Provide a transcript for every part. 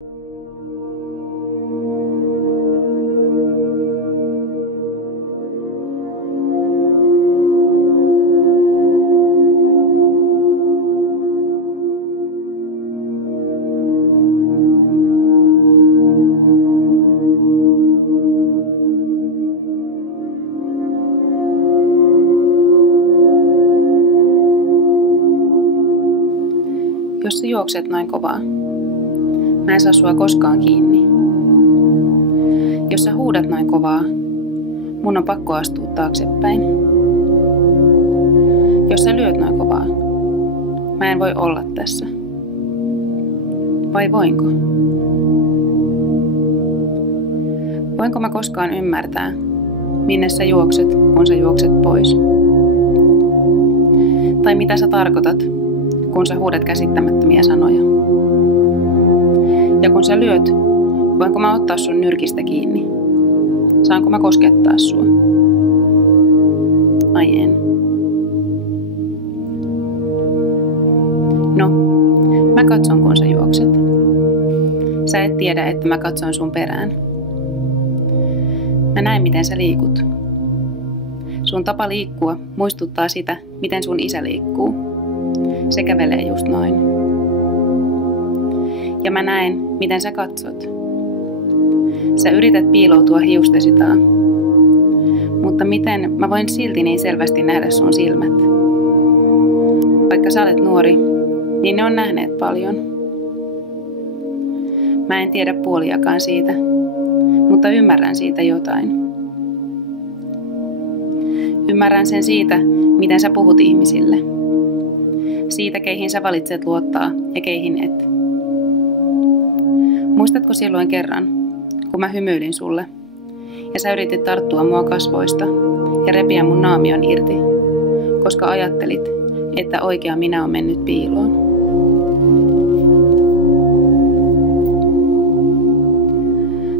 Jos sä juokset noin kovaa, mä en saa sua koskaan kiinni. Jos sä huudat noin kovaa, mun on pakko astua taaksepäin. Jos sä lyöt noin kovaa, mä en voi olla tässä. Vai voinko? Voinko mä koskaan ymmärtää, minne sä juokset, kun sä juokset pois? Tai mitä sä tarkoitat, kun sä huudat käsittämättömiä sanoja? Ja kun sä lyöt, voinko mä ottaa sun nyrkistä kiinni? Saanko mä koskettaa sua? Ai en. No, mä katson kun sä juokset. Sä et tiedä, että mä katson sun perään. Mä näen, miten sä liikut. Sun tapa liikkua muistuttaa sitä, miten sun isä liikkuu. Se kävelee just noin. Ja mä näen, miten sä katsot. Sä yrität piiloutua hiustesi taa. Mutta miten mä voin silti niin selvästi nähdä sun silmät? Vaikka sä olet nuori, niin ne on nähneet paljon. Mä en tiedä puoliakaan siitä, mutta ymmärrän siitä jotain. Ymmärrän sen siitä, miten sä puhut ihmisille. Siitä, keihin sä valitset luottaa ja keihin et. Muistatko silloin kerran, kun mä hymyilin sulle ja sä yritit tarttua mua kasvoista ja repiä mun naamion irti, koska ajattelit, että oikea minä on mennyt piiloon?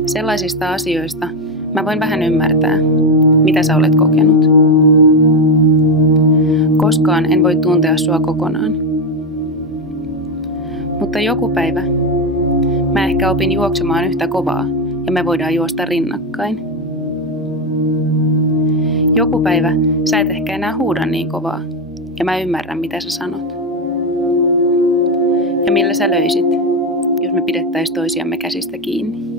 Sellaisista asioista mä voin vähän ymmärtää, mitä sä olet kokenut. Koskaan en voi tuntea sua kokonaan. Mutta joku päivä mä ehkä opin juoksemaan yhtä kovaa ja me voidaan juosta rinnakkain. Joku päivä sä et ehkä enää huuda niin kovaa ja mä ymmärrän mitä sä sanot. Ja millä sä löisit, jos me pidettäis toisiamme käsistä kiinni.